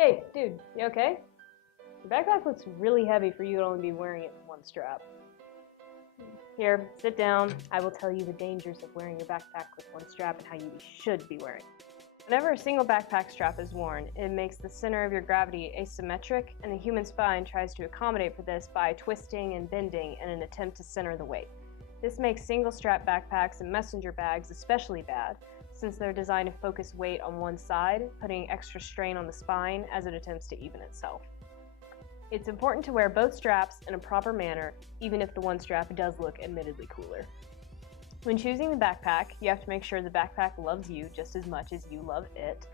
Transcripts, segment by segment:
Hey, dude, you okay? Your backpack looks really heavy for you to only be wearing it in one strap. Here, sit down. I will tell you the dangers of wearing your backpack with one strap and how you should be wearing it. Whenever a single backpack strap is worn, it makes the center of your gravity asymmetric, and the human spine tries to accommodate for this by twisting and bending in an attempt to center the weight. This makes single-strap backpacks and messenger bags especially bad, since they're designed to focus weight on one side, putting extra strain on the spine as it attempts to even itself. It's important to wear both straps in a proper manner, even if the one strap does look admittedly cooler. When choosing the backpack, you have to make sure the backpack loves you just as much as you love it.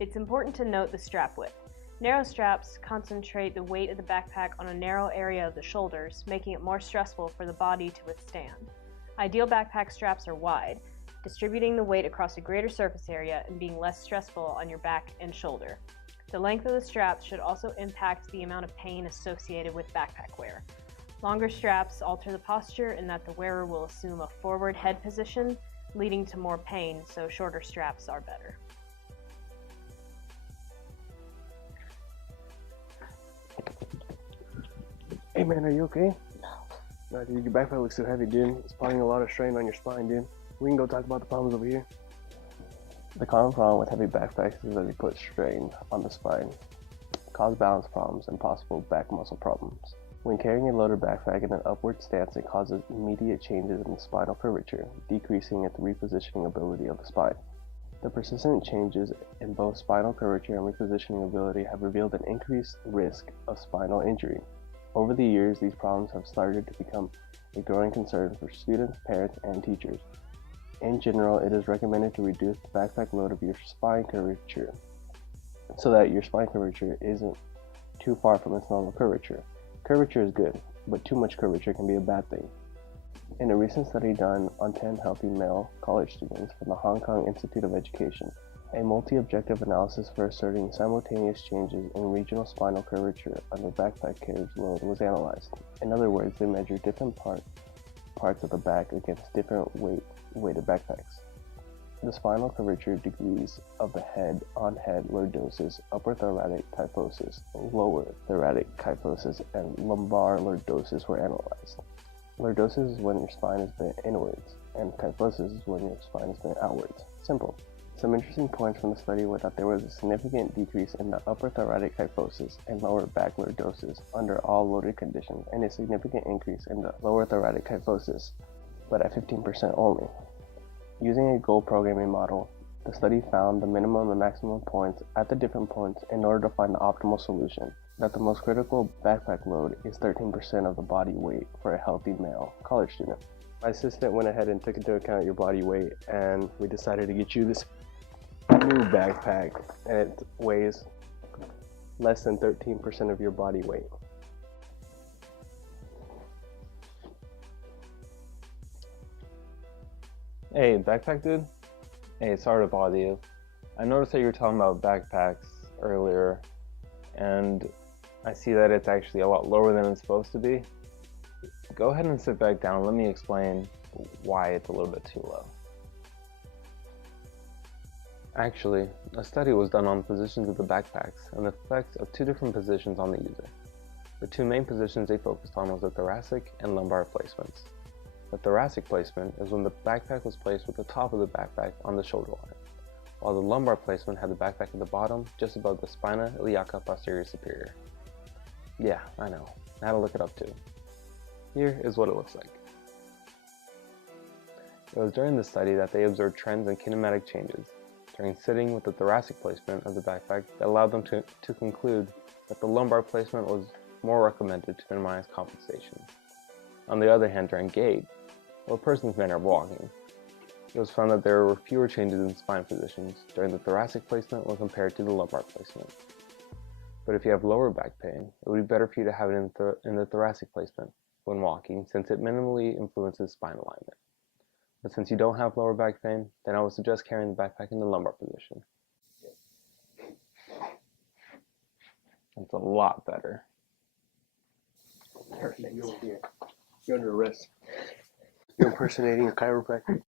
It's important to note the strap width. Narrow straps concentrate the weight of the backpack on a narrow area of the shoulders, making it more stressful for the body to withstand. Ideal backpack straps are wide, distributing the weight across a greater surface area and being less stressful on your back and shoulder. The length of the straps should also impact the amount of pain associated with backpack wear. Longer straps alter the posture in that the wearer will assume a forward head position, leading to more pain, so shorter straps are better. Hey man, are you okay? No, dude, your backpack looks too heavy, dude. It's putting a lot of strain on your spine, dude. We can go talk about the problems over here. The common problem with heavy backpacks is that they put strain on the spine, cause balance problems, and possible back muscle problems. When carrying a loaded backpack in an upward stance, it causes immediate changes in the spinal curvature, decreasing its repositioning ability of the spine. The persistent changes in both spinal curvature and repositioning ability have revealed an increased risk of spinal injury. Over the years, these problems have started to become a growing concern for students, parents, and teachers. In general, it is recommended to reduce the backpack load of your spine curvature so that your spine curvature isn't too far from its normal curvature. Curvature is good, but too much curvature can be a bad thing. In a recent study done on 10 healthy male college students from the Hong Kong Institute of Education, a multi-objective analysis for asserting simultaneous changes in regional spinal curvature under backpack carriage load was analyzed. In other words, they measured different parts of the back against different weighted backpacks. The spinal curvature degrees of the head-on-head lordosis, upper thoracic kyphosis, lower thoracic kyphosis, and lumbar lordosis were analyzed. Lordosis is when your spine is bent inwards, and kyphosis is when your spine is bent outwards. Simple. Some interesting points from the study were that there was a significant decrease in the upper thoracic kyphosis and lower back lordosis under all loaded conditions, and a significant increase in the lower thoracic kyphosis, but at 15% only. Using a goal programming model, the study found the minimum and maximum points at the different points in order to find the optimal solution. That the most critical backpack load is 13% of the body weight for a healthy male college student. My assistant went ahead and took into account your body weight, and we decided to get you this new backpack, and it weighs less than 13% of your body weight. Hey, backpack dude? Hey, sorry to bother you. I noticed that you were talking about backpacks earlier, and I see that it's actually a lot lower than it's supposed to be. Go ahead and sit back down and let me explain why it's a little bit too low. Actually, a study was done on positions of the backpacks and the effects of two different positions on the user. The two main positions they focused on was the thoracic and lumbar placements. The thoracic placement is when the backpack was placed with the top of the backpack on the shoulder line, while the lumbar placement had the backpack at the bottom, just above the spina iliaca posterior superior. Yeah, I know. I had to look it up too. Here is what it looks like. It was during the study that they observed trends in kinematic changes during sitting with the thoracic placement of the backpack that allowed them to conclude that the lumbar placement was more recommended to minimize compensation. On the other hand, during gait, or a person's manner of walking, it was found that there were fewer changes in spine positions during the thoracic placement when compared to the lumbar placement. But if you have lower back pain, it would be better for you to have it in the thoracic placement when walking, since it minimally influences spine alignment. But since you don't have lower back pain, then I would suggest carrying the backpack in the lumbar position. That's a lot better. Perfect. You're under arrest. You're impersonating a chiropractor.